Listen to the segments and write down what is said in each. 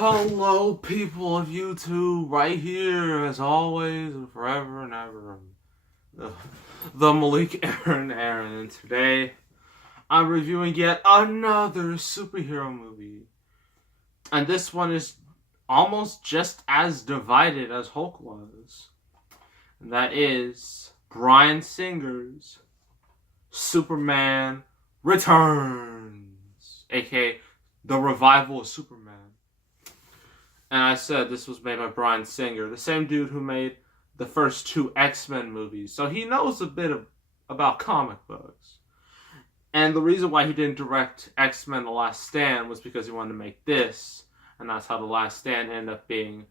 Hello, people of YouTube, right here, as always, and forever and ever. The Malik Aaron, and today I'm reviewing yet another superhero movie. And this one is almost just as divided as Hulk was. And that is Bryan Singer's Superman Returns, aka The Revival of Superman. And I said this was made by Bryan Singer, the same dude who made the first two X-Men movies. So he knows a bit about comic books. And the reason why he didn't direct X-Men The Last Stand was because he wanted to make this. And that's how The Last Stand ended up being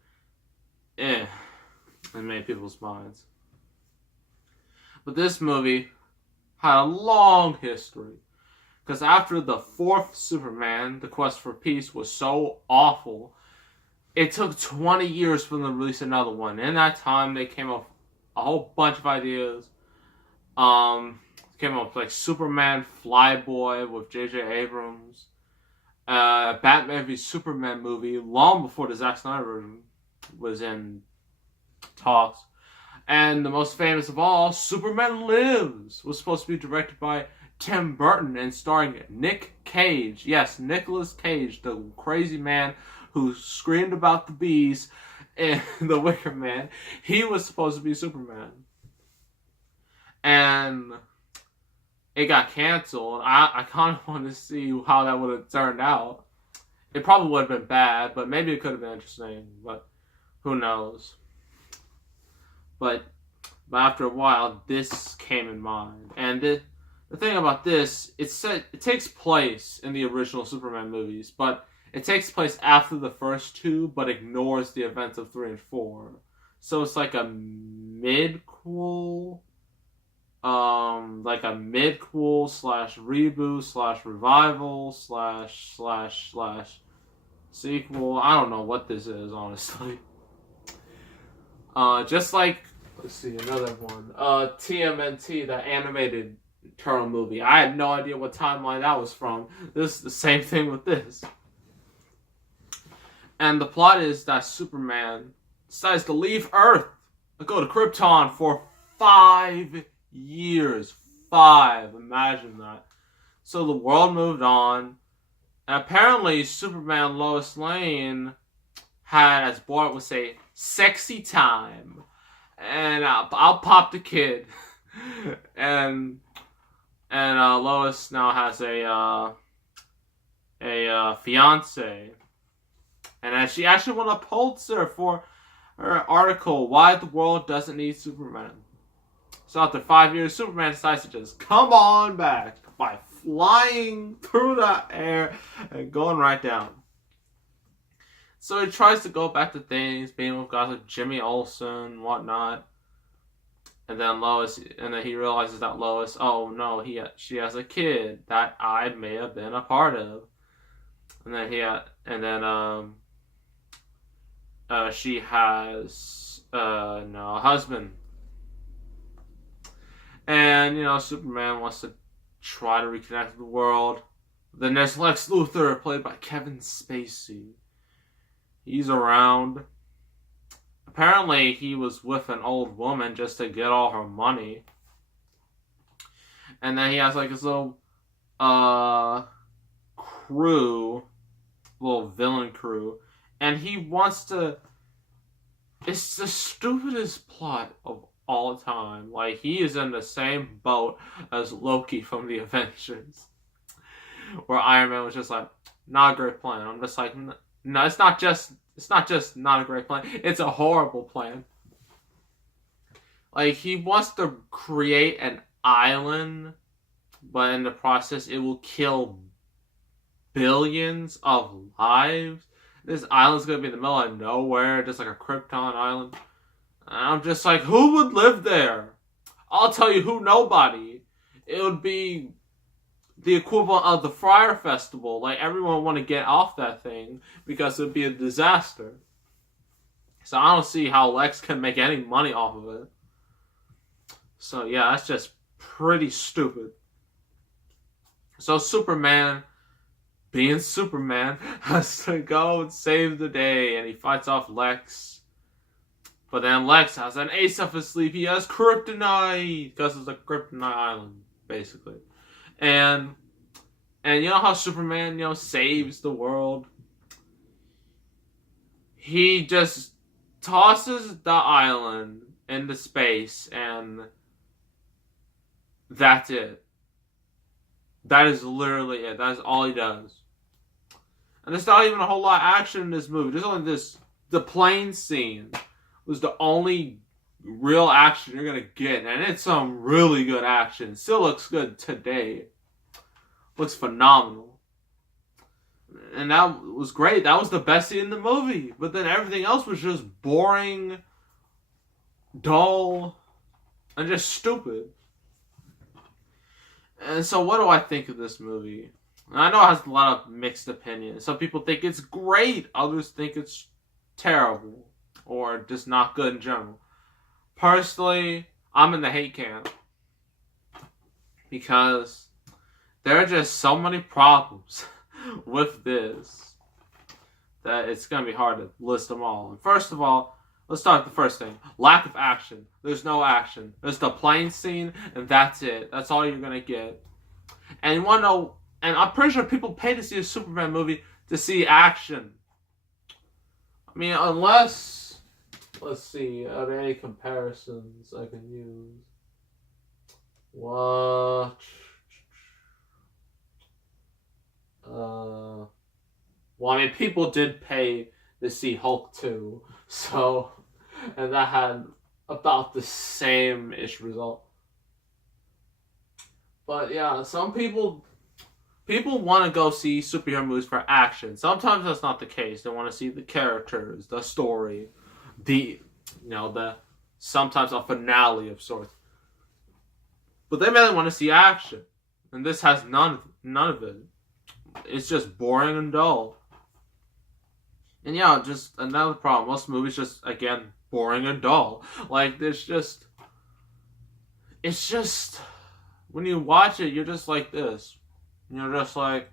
in many people's minds. But this movie had a long history. Because after the fourth Superman, The Quest for Peace, was so awful, it took 20 years for them to release another one. In that time, they came up with a whole bunch of ideas. Came up with like Superman Flyboy with J.J. Abrams. Batman v Superman movie, long before the Zack Snyder version was in talks. And the most famous of all, Superman Lives, was supposed to be directed by Tim Burton and starring Nick Cage. Yes, Nicolas Cage, the crazy man who screamed about the bees in The Wicker Man. He was supposed to be Superman. And it got canceled. I kind of want to see how that would have turned out. It probably would have been bad, but maybe it could have been interesting. But who knows? But after a while, this came in mind. And the thing about this, it takes place in the original Superman movies, but it takes place after the first two, but ignores the events of 3 and 4. So it's like a midquel, slash reboot slash revival slash sequel. I don't know what this is, honestly. Just like, let's see, another one. TMNT, the animated Turtle movie. I had no idea what timeline that was from. This is the same thing with this. And the plot is that Superman decides to leave Earth and go to Krypton for 5 years. 5. Imagine that. So the world moved on. And apparently Superman and Lois Lane had, as Borat would say, sexy time. And I'll pop the kid. and Lois now has a fiance. And she actually won a Pulitzer for her article, Why the World Doesn't Need Superman. So after 5 years, Superman decides to just come on back by flying through the air and going right down. So he tries to go back to things, being with guys like Jimmy Olsen and whatnot. And then he realizes that Lois, oh no, she has a kid that I may have been a part of. And then she has a husband. And, Superman wants to try to reconnect with the world. Then there's Lex Luthor, played by Kevin Spacey. He's around. Apparently, he was with an old woman just to get all her money. And then he has like his little crew, little villain crew. And he wants to... It's the stupidest plot of all time. Like, he is in the same boat as Loki from the Avengers. Where Iron Man was just like, not a great plan. I'm just like, no, it's not just not a great plan. It's a horrible plan. Like, he wants to create an island, but in the process, it will kill billions of lives. This island's gonna be in the middle of nowhere, just like a Krypton island. And I'm just like, who would live there? I'll tell you who, nobody. It would be the equivalent of the Friar Festival. Like, everyone would want to get off that thing because it would be a disaster. So I don't see how Lex can make any money off of it. So yeah, that's just pretty stupid. So Superman being Superman, has to go and save the day, and he fights off Lex. But then Lex has an ace up his sleeve. He has kryptonite, because it's a kryptonite island, basically. And you know how Superman, saves the world? He just tosses the island into space, and that's it. That is literally it. That is all he does. And there's not even a whole lot of action in this movie. There's only this. The plane scene was the only real action you're going to get. And it's some really good action. Still looks good today. Looks phenomenal. And that was great. That was the best scene in the movie. But then everything else was just boring, dull, and just stupid. And so what do I think of this movie? I know it has a lot of mixed opinions. Some people think it's great. Others think it's terrible. Or just not good in general. Personally, I'm in the hate camp. Because there are just so many problems with this that it's going to be hard to list them all. And first of all, let's start with the first thing. Lack of action. There's no action. There's the plane scene, and that's it. That's all you're going to get. And you want to know, and I'm pretty sure people pay to see a Superman movie to see action. I mean, unless, let's see, are there any comparisons I can use? What? Well, I mean, people did pay to see Hulk 2, so, and that had about the same-ish result. But yeah, some people want to go see superhero movies for action. Sometimes that's not the case. They want to see the characters, the story, the sometimes a finale of sorts. But they mainly want to see action, and this has none of it. It's just boring and dull. And yeah, just another problem. Most movies just, again, boring and dull. Like, it's just, when you watch it, you're just like this. You're just like,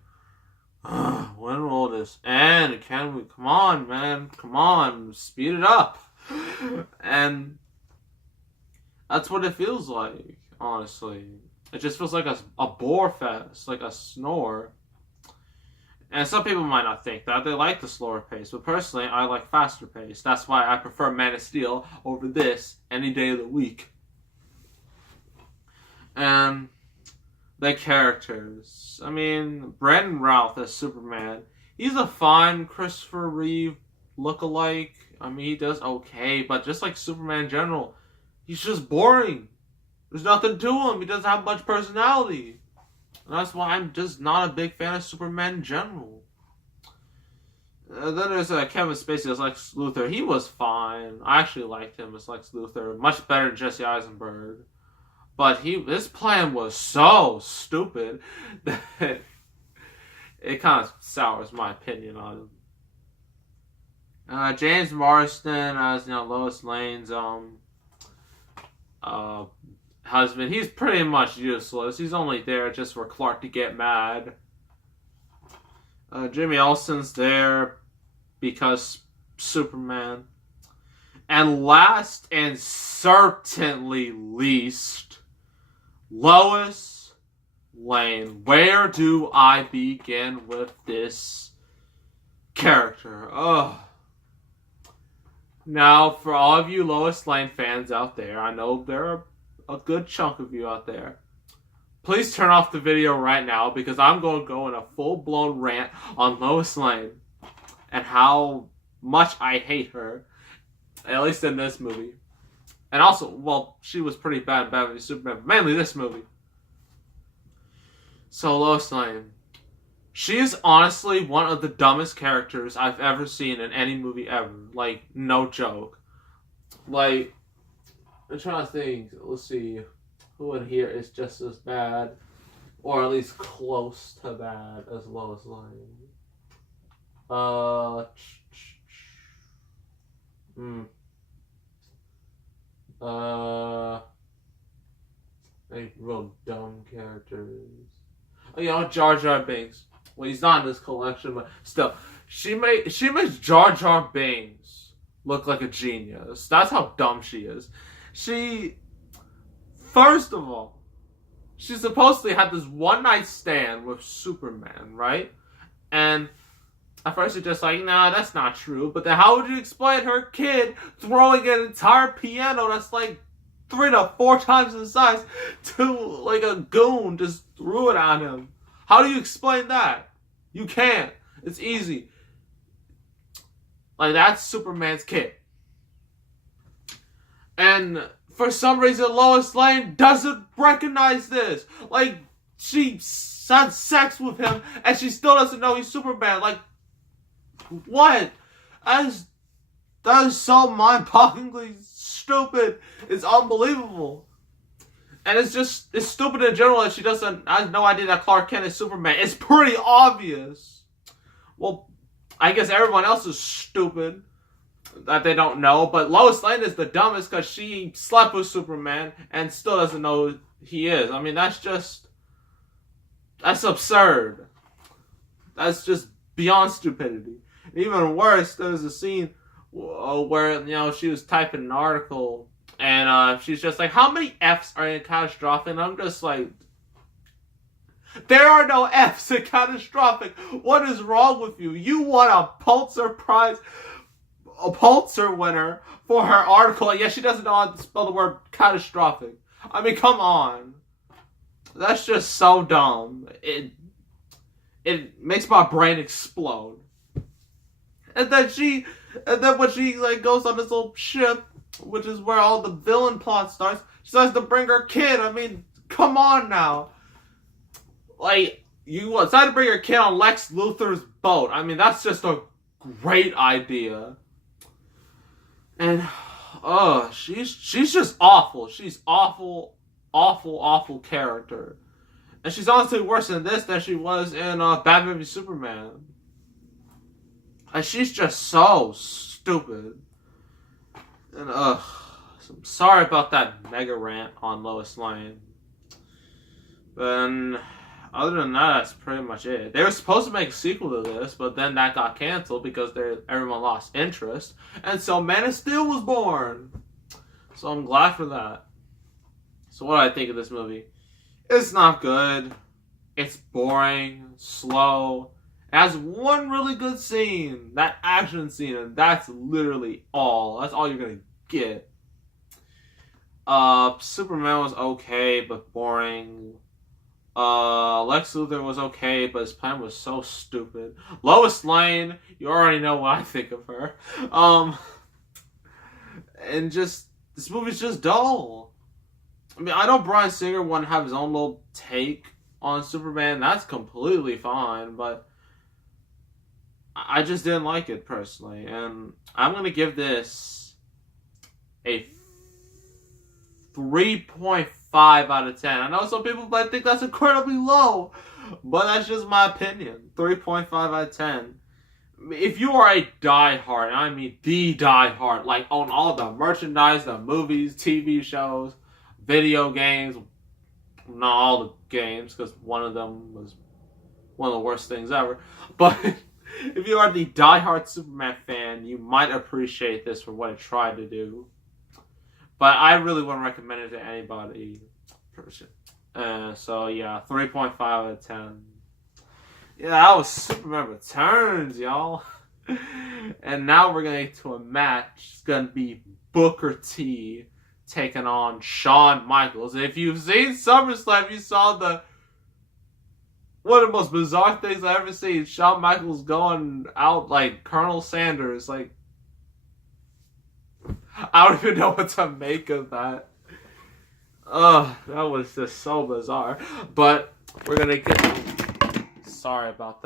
when will this end? Can we, come on, man, come on, speed it up. And that's what it feels like, honestly. It just feels like a bore fest, like a snore. And some people might not think that. They like the slower pace. But personally, I like faster pace. That's why I prefer Man of Steel over this any day of the week. And the characters. I mean, Brandon Routh as Superman. He's a fine Christopher Reeve lookalike. I mean, he does okay. But just like Superman in general, he's just boring. There's nothing to him. He doesn't have much personality. And that's why I'm just not a big fan of Superman in general. Then there's Kevin Spacey as Lex Luthor. He was fine. I actually liked him as Lex Luthor. Much better than Jesse Eisenberg. But his plan was so stupid that it kind of sours my opinion on him. James Marsden as Lois Lane's husband. He's pretty much useless. He's only there just for Clark to get mad. Jimmy Olsen's there because Superman. And last and certainly least, Lois Lane. Where do I begin with this character? Ugh. Now, for all of you Lois Lane fans out there, I know there are a good chunk of you out there. Please turn off the video right now because I'm going to go in a full-blown rant on Lois Lane and how much I hate her, at least in this movie. And also, well, she was pretty bad in Batman v Superman, but mainly this movie. So, Lois Lane. She is honestly one of the dumbest characters I've ever seen in any movie ever. Like, no joke. Like, I'm trying to think. Let's see. Who in here is just as bad, or at least close to bad as Lois Lane? Any real dumb characters? Oh, Jar Jar Binks. Well, he's not in this collection, but still, she makes Jar Jar Binks look like a genius. That's how dumb she is. First of all, she supposedly had this one night stand with Superman, right? And at first you're just like, nah, that's not true. But then how would you explain her kid throwing an entire piano that's like 3 to 4 times the size to like a goon just threw it on him? How do you explain that? You can't. It's easy. Like, that's Superman's kid. And for some reason, Lois Lane doesn't recognize this. Like, she had sex with him, and she still doesn't know he's Superman. Like, what? That is so mind-bogglingly stupid. It's unbelievable. And it's stupid in general that she has no idea that Clark Kent is Superman. It's pretty obvious. Well, I guess everyone else is stupid that they don't know, but Lois Lane is the dumbest because she slept with Superman and still doesn't know who he is. I mean, that's absurd. That's just beyond stupidity. Even worse, there's a scene where, she was typing an article and she's just like, how many F's are in catastrophic? And I'm just like, there are no F's in catastrophic. What is wrong with you? You won a Pulitzer winner for her article, and yet she doesn't know how to spell the word catastrophic. I mean, come on. That's just so dumb. It makes my brain explode. And then when she like goes on this little ship, which is where all the villain plot starts, she starts to bring her kid. I mean, come on now. Like, you decided to bring your kid on Lex Luthor's boat. I mean, that's just a great idea. And, she's just awful. She's awful, awful, awful character. And she's honestly worse in this than she was in Batman v Superman. And she's just so stupid. And, I'm sorry about that mega rant on Lois Lane. But other than that, that's pretty much it. They were supposed to make a sequel to this, but then that got canceled because everyone lost interest. And so Man of Steel was born. So I'm glad for that. So what do I think of this movie? It's not good. It's boring, slow. It has one really good scene, that action scene, and that's literally all. That's all you're gonna get. Superman was okay, but boring. Lex Luthor was okay, but his plan was so stupid. Lois Lane, you already know what I think of her. And this movie's just dull. I mean, I know Bryan Singer wanted to have his own little take on Superman. That's completely fine, but I just didn't like it personally. And I'm going to give this a 3.5 out of 10. I know some people might think that's incredibly low, but that's just my opinion. 3.5 out of 10. If you are a diehard, and I mean the diehard, like own all the merchandise, the movies, TV shows, video games, not all the games, because one of them was one of the worst things ever, but if you are the diehard Superman fan, you might appreciate this for what it tried to do. But I really wouldn't recommend it to anybody. So yeah, 3.5 out of 10. Yeah, that was Superman Returns, y'all. And now we're going to get to a match. It's going to be Booker T taking on Shawn Michaels. And if you've seen SummerSlam, you saw one of the most bizarre things I've ever seen. Shawn Michaels going out like Colonel Sanders. Like, I don't even know what to make of that. That was just so bizarre. But we're going to get... Sorry about that.